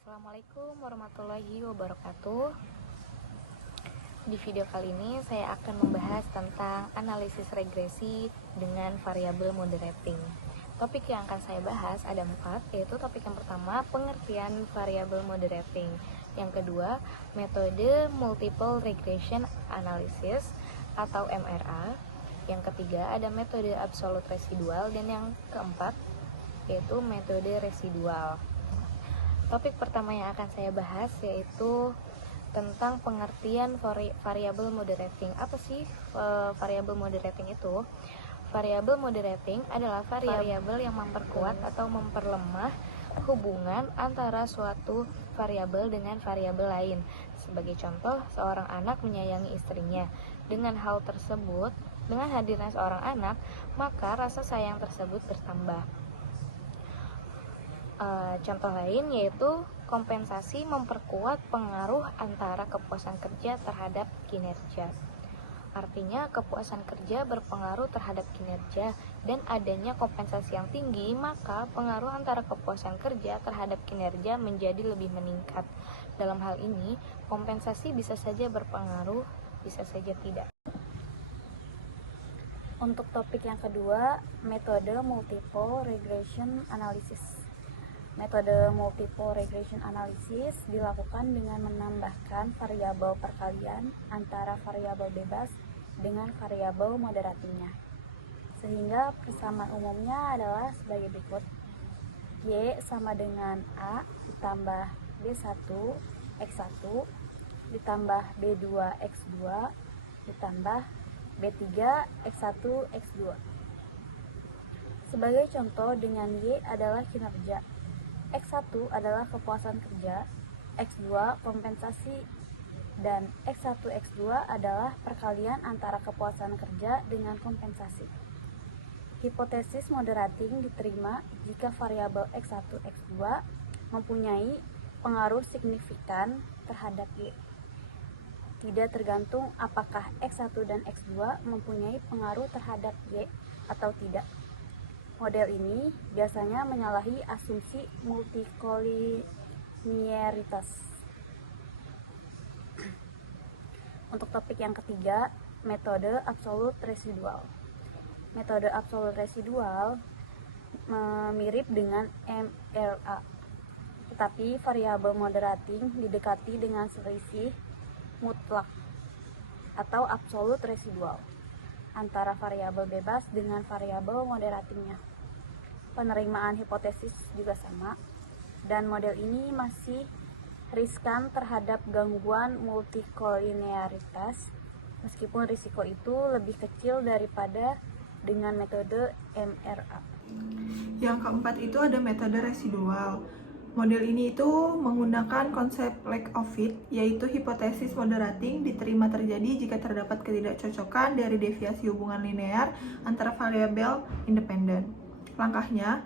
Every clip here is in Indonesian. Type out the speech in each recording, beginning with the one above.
Assalamualaikum warahmatullahi wabarakatuh. Di video kali ini saya akan membahas tentang analisis regresi dengan variabel moderating. Topik yang akan saya bahas ada 4, yaitu topik yang pertama, pengertian variabel moderating. Yang kedua, metode multiple regression analysis atau MRA. Yang ketiga, ada metode absolute residual, dan yang keempat yaitu metode residual. Topik pertama yang akan saya bahas yaitu tentang pengertian variabel moderating. Apa sih variabel moderating itu? Variabel moderating adalah variabel yang memperkuat atau memperlemah hubungan antara suatu variabel dengan variabel lain. Sebagai contoh, seorang anak menyayangi istrinya. Dengan hal tersebut, dengan hadirnya seorang anak, maka rasa sayang tersebut bertambah. Contoh lain yaitu kompensasi memperkuat pengaruh antara kepuasan kerja terhadap kinerja. Artinya kepuasan kerja berpengaruh terhadap kinerja, dan adanya kompensasi yang tinggi, maka pengaruh antara kepuasan kerja terhadap kinerja menjadi lebih meningkat. Dalam hal ini, kompensasi bisa saja berpengaruh, bisa saja tidak. Untuk topik yang kedua, metode multiple regression analysis. Metode multiple regression analysis dilakukan dengan menambahkan variabel perkalian antara variabel bebas dengan variabel moderatingnya. Sehingga persamaan umumnya adalah sebagai berikut. Y sama dengan A ditambah B1 X1 ditambah B2 X2 ditambah B3 X1 X2. Sebagai contoh, dengan Y adalah kinerja, X1 adalah kepuasan kerja, X2 kompensasi, dan X1 X2 adalah perkalian antara kepuasan kerja dengan kompensasi. Hipotesis moderating diterima jika variabel X1 X2 mempunyai pengaruh signifikan terhadap Y. Tidak tergantung apakah X1 dan X2 mempunyai pengaruh terhadap Y atau tidak. Model ini biasanya menyalahi asumsi multikolinearitas. Untuk topik yang ketiga, metode absolute residual. Metode absolute residual mirip dengan MRA, tetapi variabel moderating didekati dengan selisih mutlak atau absolute residual antara variabel bebas dengan variabel moderatingnya. Penerimaan hipotesis juga sama, dan model ini masih riskan terhadap gangguan multikolinearitas, meskipun risiko itu lebih kecil daripada dengan metode MRA. Yang keempat itu ada metode residual. Model ini itu menggunakan konsep lack of fit, yaitu hipotesis moderating diterima terjadi jika terdapat ketidakcocokan dari deviasi hubungan linear antara variabel independen. Langkahnya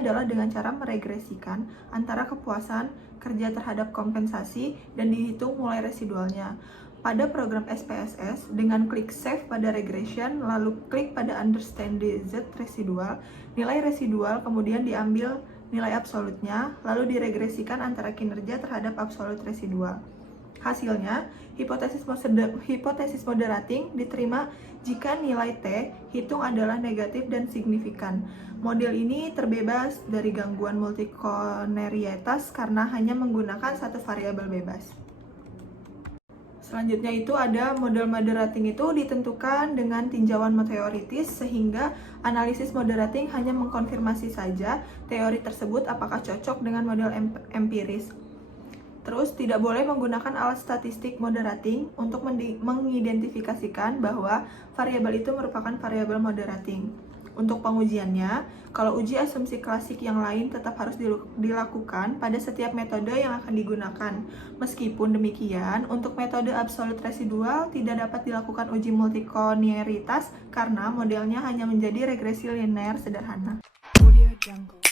adalah dengan cara meregresikan antara kepuasan kerja terhadap kompensasi dan dihitung mulai residualnya. Pada program SPSS, dengan klik Save pada regression, lalu klik pada Understand the Z residual, nilai residual kemudian diambil nilai absolutnya, lalu diregresikan antara kinerja terhadap absolut residual. Hasilnya, hipotesis moderating diterima jika nilai T hitung adalah negatif dan signifikan. Model ini terbebas dari gangguan multikolinearitas karena hanya menggunakan satu variabel bebas. Selanjutnya itu ada model moderating itu ditentukan dengan tinjauan teoritis, sehingga analisis moderating hanya mengkonfirmasi saja teori tersebut apakah cocok dengan model empiris. Terus tidak boleh menggunakan alat statistik moderating untuk mengidentifikasikan bahwa variabel itu merupakan variabel moderating. Untuk pengujiannya, kalau uji asumsi klasik yang lain tetap harus dilakukan pada setiap metode yang akan digunakan. Meskipun demikian, untuk metode absolut residual tidak dapat dilakukan uji multikoniaritas karena modelnya hanya menjadi regresi linear sederhana. Audio Jungle.